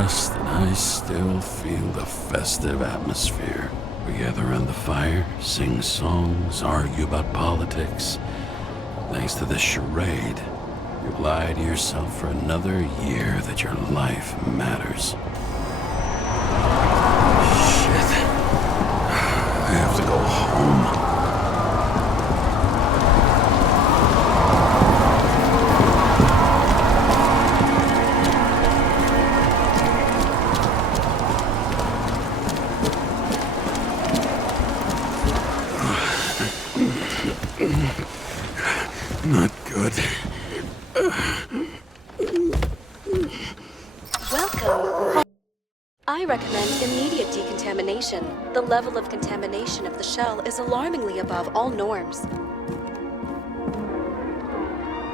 dust, and I still feel the festive atmosphere. We gather around the fire, sing songs, argue about politics. Thanks to this charade, you lie to yourself for another year that your life matters. Shit. I have to go home. Not good. Welcome. I recommend immediate decontamination. The level of contamination of the shell is alarmingly above all norms.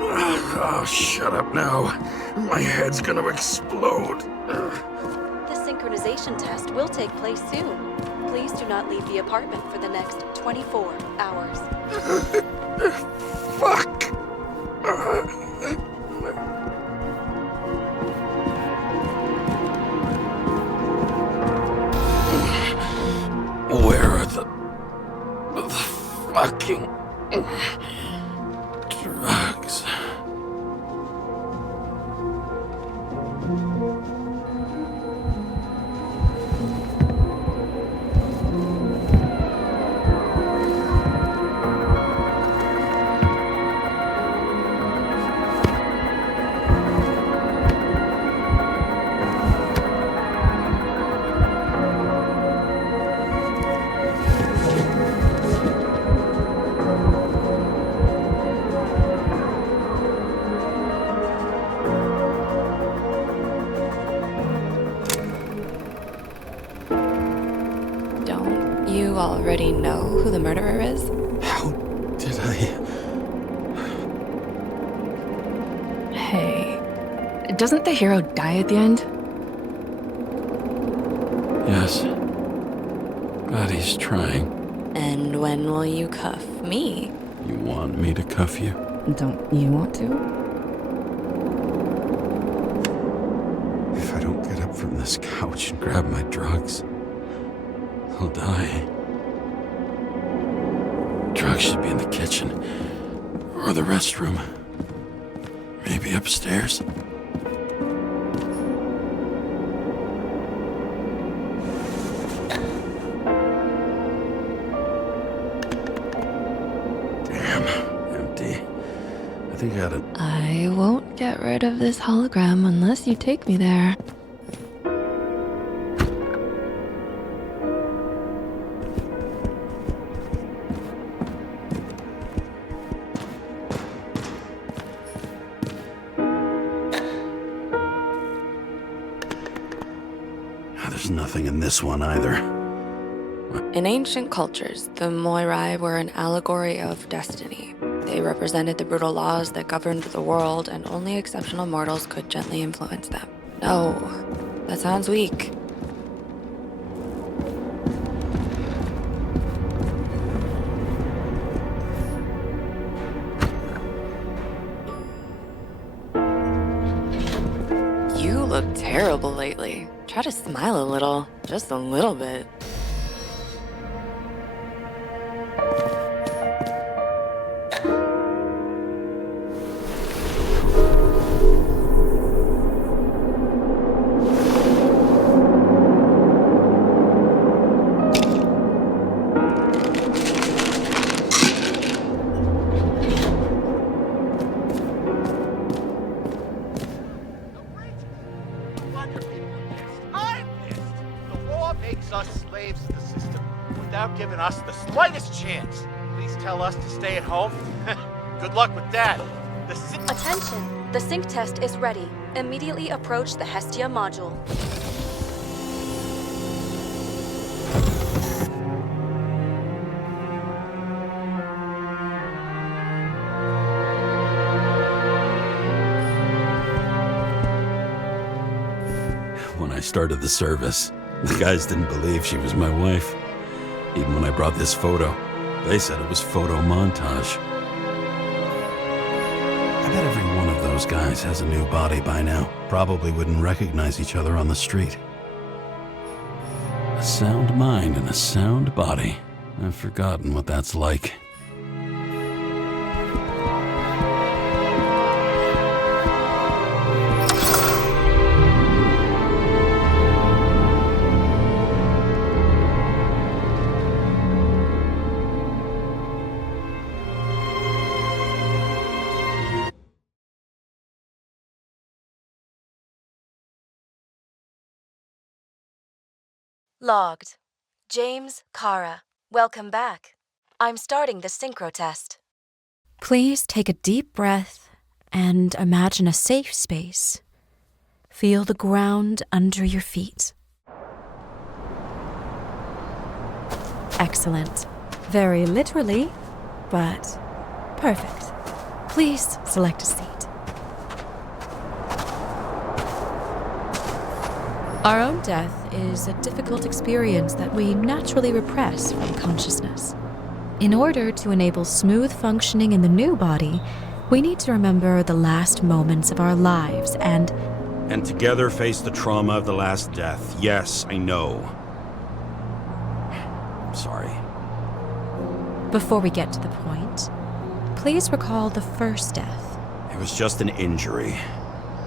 Oh, shut up now. My head's gonna explode. The synchronization test will take place soon. Please do not leave the apartment for the next 24 hours. Fuck! Where are the fucking drugs? You already know who the murderer is? How did I? Hey, doesn't the hero die at the end? Yes. God, he's trying. And when will you cuff me? You want me to cuff you? Don't you want to? If I don't get up from this couch and grab my drugs, I'll die. Drugs should be in the kitchen. Or the restroom. Maybe upstairs. Damn, empty. I think I got it. I won't get rid of this hologram unless you take me there. There's nothing in this one either. In ancient cultures, the Moirai were an allegory of destiny. They represented the brutal laws that governed the world, and only exceptional mortals could gently influence them. No, that sounds weak. You look terrible lately. Try to smile a little, just a little bit. Us slaves to the system without giving us the slightest chance. Please tell us to stay at home. Good luck with that. Attention! The sync test is ready. Immediately approach the Hestia module. When I started the service, the guys didn't believe she was my wife. Even when I brought this photo, they said it was photo montage. I bet every one of of those guys has a new body by now. Probably wouldn't recognize each other on the street. A sound mind and a sound body. I've forgotten what that's like. Logged. James, Kara, welcome back. I'm starting the synchro test. Please take a deep breath and imagine a safe space. Feel the ground under your feet. Excellent. Very literally, but perfect. Please select a seat. Our own death is a difficult experience that we naturally repress from consciousness. In order to enable smooth functioning in the new body, we need to remember the last moments of our lives and together face the trauma of the last death. Yes, I know. I'm sorry. Before we get to the point, please recall the first death. It was just an injury.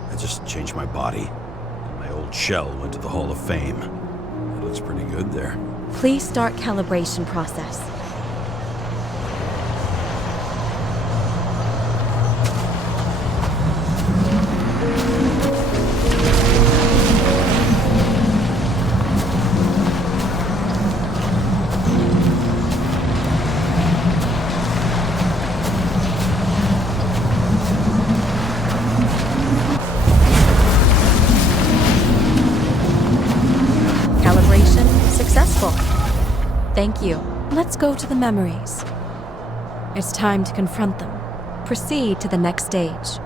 I just changed my body. My old shell went to the Hall of Fame. It looks pretty good there. Please start calibration process. Successful. Thank you. Let's go to the memories. It's time to confront them. Proceed to the next stage.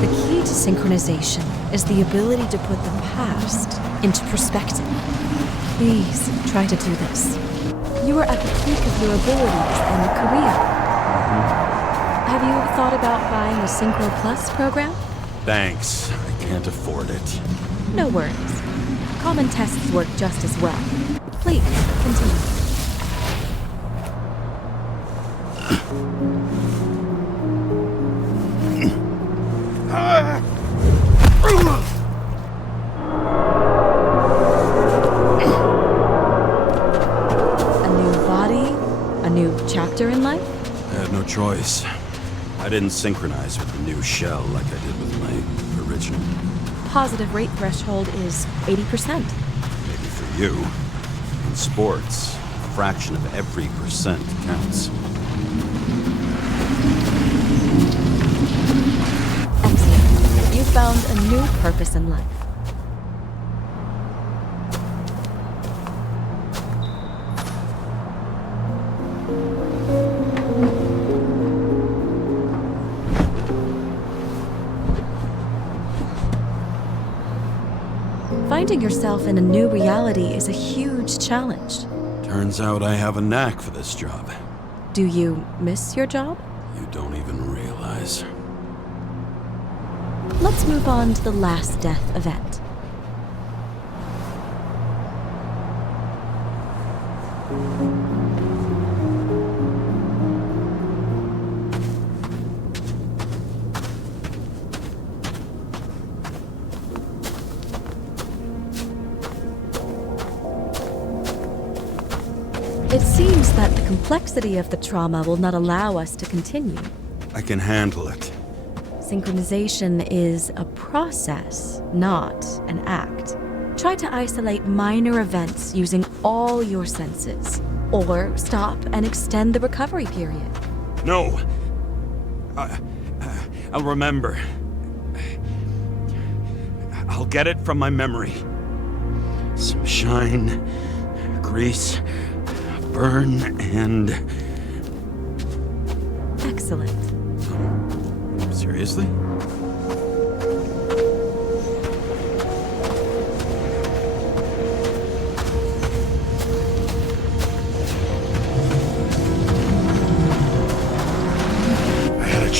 The key to synchronization is the ability to put the past into perspective. Please try to do this. You are at the peak of your abilities and career. Have you thought about buying a Synchro Plus program? Thanks. I can't afford it. No worries. Common tests work just as well. Please, continue. A new body? A new chapter in life? I had no choice. I didn't synchronize with the new shell like I did with my original. Positive rate threshold is 80%. Maybe for you. In sports, a fraction of every percent counts. Excellent. You found a new purpose in life. Finding yourself in a new reality is a huge challenge. Turns out I have a knack for this job. Do you miss your job? You don't even realize. Let's move on to the last death event. It seems that the complexity of the trauma will not allow us to continue. I can handle it. Synchronization is a process, not an act. Try to isolate minor events using all your senses, or stop and extend the recovery period. No! I'll remember. I'll get it from my memory. Some shine, grease, burn, and... Excellent. Seriously?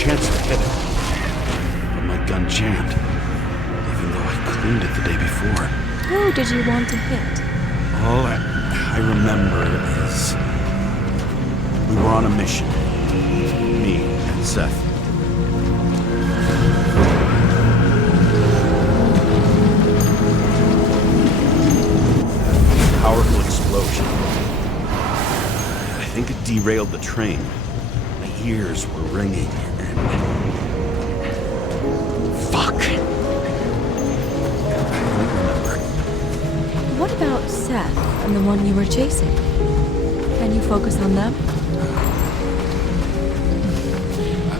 chance to hit it. But my gun jammed, even though I cleaned it the day before. Who did you want to hit? All I remember is we were on a mission. Me and Seth. A powerful explosion. I think it derailed the train. My ears were ringing and... Fuck! I don't remember. What about Seth and the one you were chasing? Can you focus on them?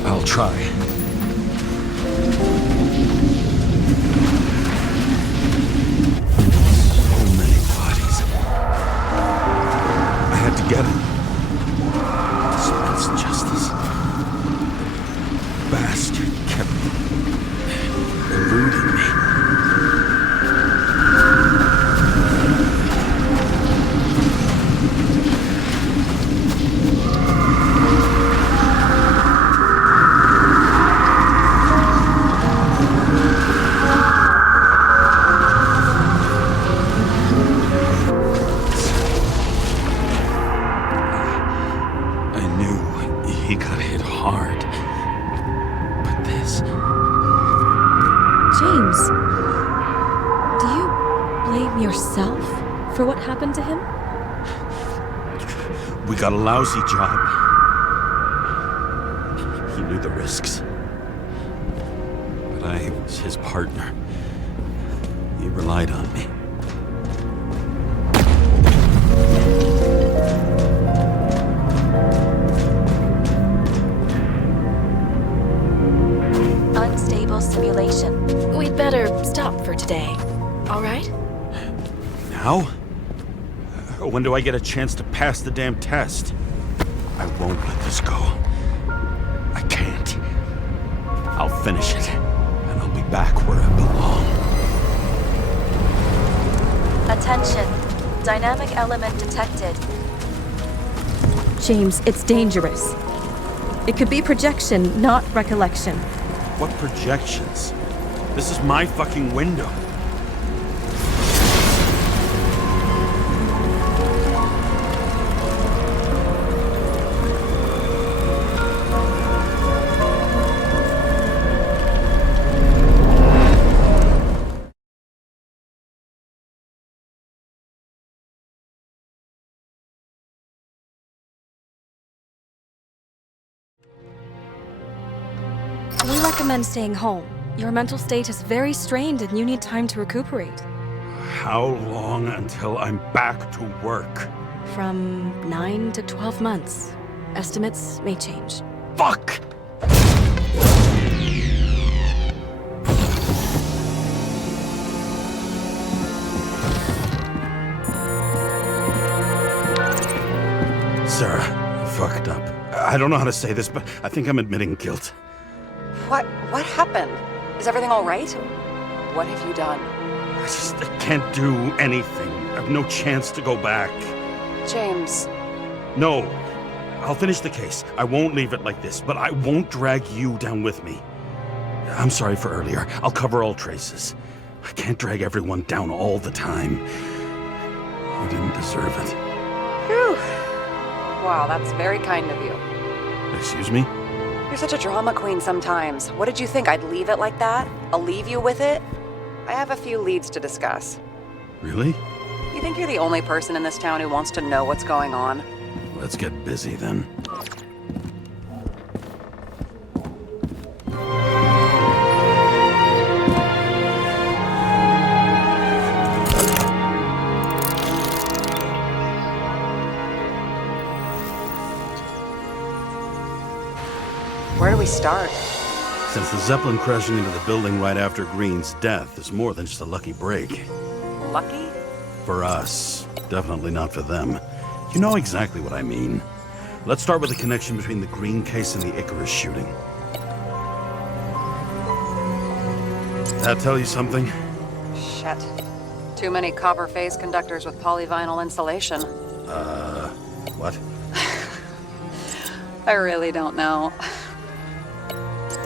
I'll try. So many bodies. I had to get him. Dispense justice. Bastard kept eluding me. He got hit hard. But this... James, do you blame yourself for what happened to him? We got a lousy job. He knew the risks. But I was his partner. He relied on me. Unstable simulation. We'd better stop for today, all right? Now? When do I get a chance to pass the damn test? I won't let this go. I can't. I'll finish it, and I'll be back where I belong. Attention. Dynamic element detected. James, it's dangerous. It could be projection, not recollection. What projections? This is my fucking window. We recommend staying home. Your mental state is very strained and you need time to recuperate. How long until I'm back to work? From 9 to 12 months. Estimates may change. Fuck! Sarah, I fucked up. I don't know how to say this, but I think I'm admitting guilt. What happened? Is everything all right? What have you done? I can't do anything. I have no chance to go back. James. No. I'll finish the case. I won't leave it like this, but I won't drag you down with me. I'm sorry for earlier. I'll cover all traces. I can't drag everyone down all the time. You didn't deserve it. Whew. Wow, that's very kind of you. Excuse me? You're such a drama queen sometimes. What did you think, I'd leave it like that? I'll leave you with it? I have a few leads to discuss. Really? You think you're the only person in this town who wants to know what's going on? Let's get busy then. Where do we start? Since the Zeppelin crashing into the building right after Green's death is more than just a lucky break. Lucky? For us. Definitely not for them. You know exactly what I mean. Let's start with the connection between the Green case and the Icarus shooting. That tell you something? Shit. Too many copper phase conductors with polyvinyl insulation. What? I really don't know.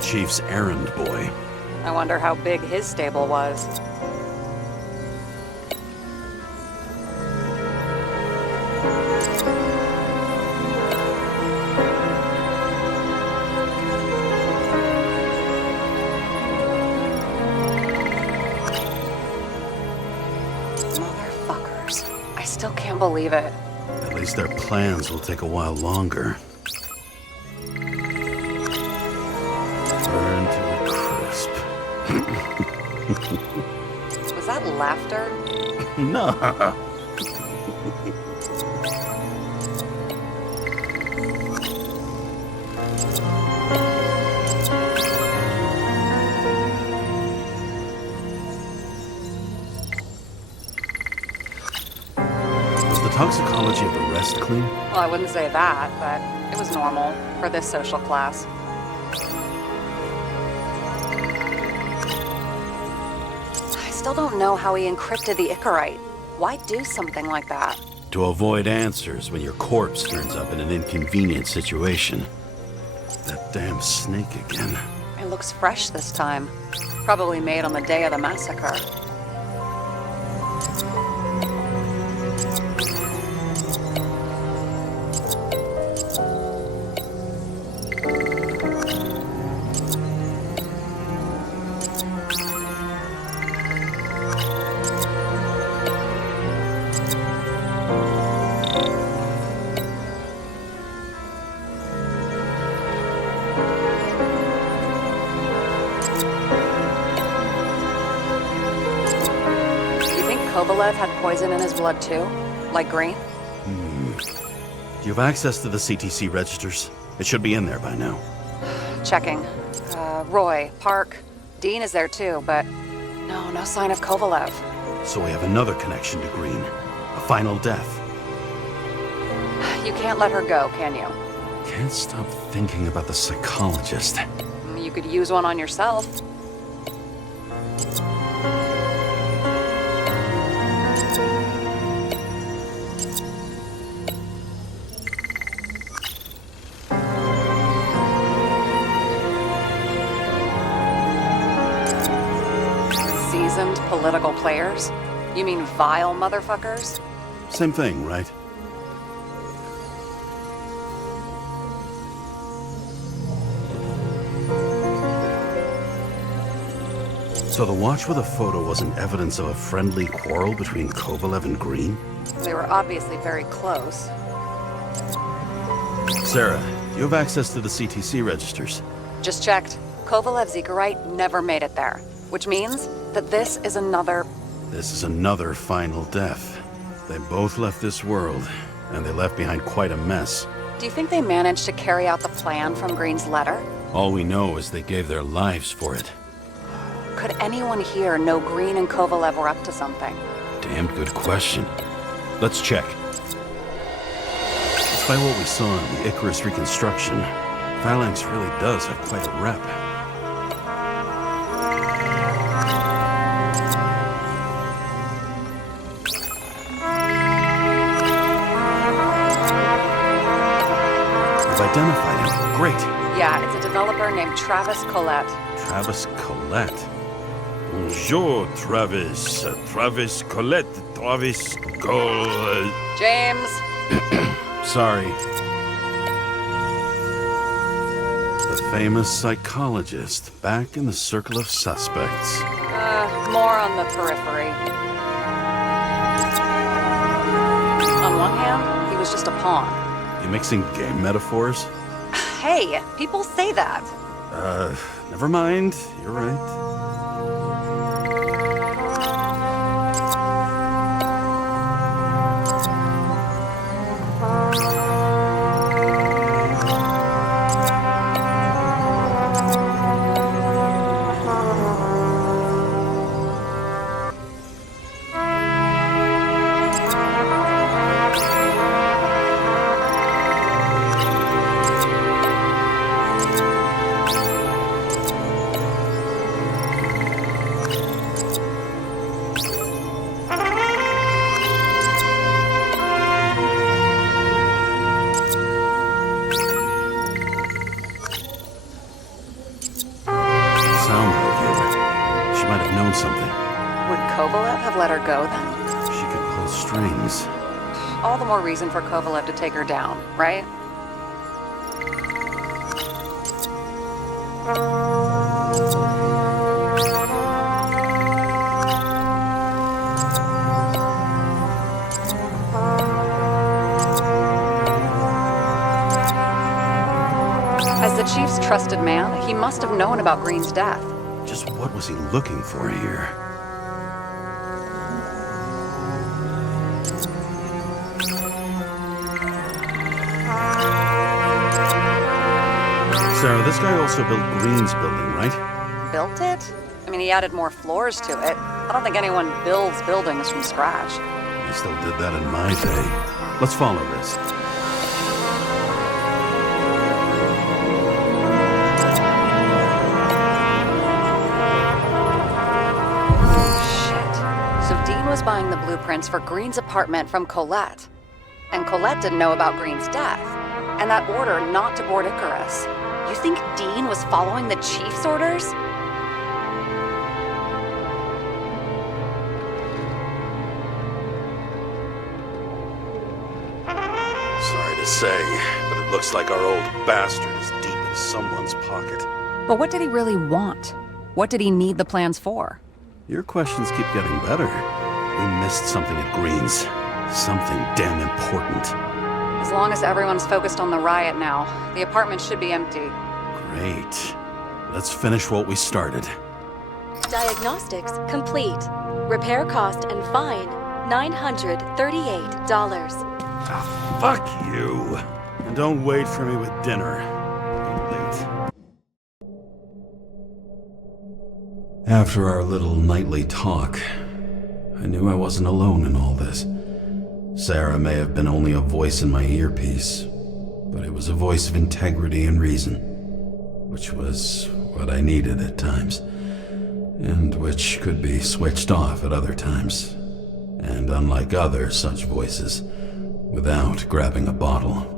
chief's errand boy. I wonder how big his stable was. Motherfuckers. I still can't believe it. At least their plans will take a while longer. Burn to a crisp. Was that laughter? No. Was the toxicology of the rest clean? Well, I wouldn't say that, but it was normal for this social class. I still don't know how he encrypted the Icarite. Why do something like that? To avoid answers when your corpse turns up in an inconvenient situation. That damn snake again. It looks fresh this time. Probably made on the day of the massacre. Kovalev had poison in his blood too? Like green? Do you have access to the CTC registers? It should be in there by now. Checking. Roy, Park, Dean is there too, but no sign of Kovalev. So we have another connection to Green. A final death. You can't let her go, can you? Can't stop thinking about the psychologist. You could use one on yourself. Seasoned political players? You mean vile motherfuckers? Same thing, right? So the watch with a photo wasn't evidence of a friendly quarrel between Kovalev and Green? They were obviously very close. Sarah, do you have access to the CTC registers? Just checked. Kovalev's Icarite never made it there, which means that this is another... This is another final death. They both left this world, and they left behind quite a mess. Do you think they managed to carry out the plan from Green's letter? All we know is they gave their lives for it. Could anyone here know Green and Kovalev were up to something? Damn good question. Let's check. Despite what we saw in the Icarus reconstruction, Phalanx really does have quite a rep. I've identified him. Great. Yeah, it's a developer named Travis Collette. Travis Collette. Bonjour, Travis. Travis Collette. Travis Collette. James! Sorry. The famous psychologist, back in the circle of suspects. More on the periphery. On one hand, he was just a pawn. You mixing game metaphors? Hey, people say that. Never mind. You're right. All the more reason for Kovalev to take her down, right? As the Chief's trusted man, he must have known about Green's death. Just what was he looking for here? Sarah, this guy also built Green's building, right? Built it? I mean, he added more floors to it. I don't think anyone builds buildings from scratch. I still did that in my day. Let's follow this. Was buying the blueprints for Green's apartment from Colette. And Colette didn't know about Green's death, and that order not to board Icarus. You think Dean was following the Chief's orders? Sorry to say, but it looks like our old bastard is deep in someone's pocket. But what did he really want? What did he need the plans for? Your questions keep getting better. We missed something at Green's. Something damn important. As long as everyone's focused on the riot now, the apartment should be empty. Great. Let's finish what we started. Diagnostics complete. Repair cost and fine, $938. Ah, fuck you. And don't wait for me with dinner. Be late. After our little nightly talk, I knew I wasn't alone in all this. Sarah may have been only a voice in my earpiece, but it was a voice of integrity and reason, which was what I needed at times, and which could be switched off at other times, and unlike other such voices, without grabbing a bottle.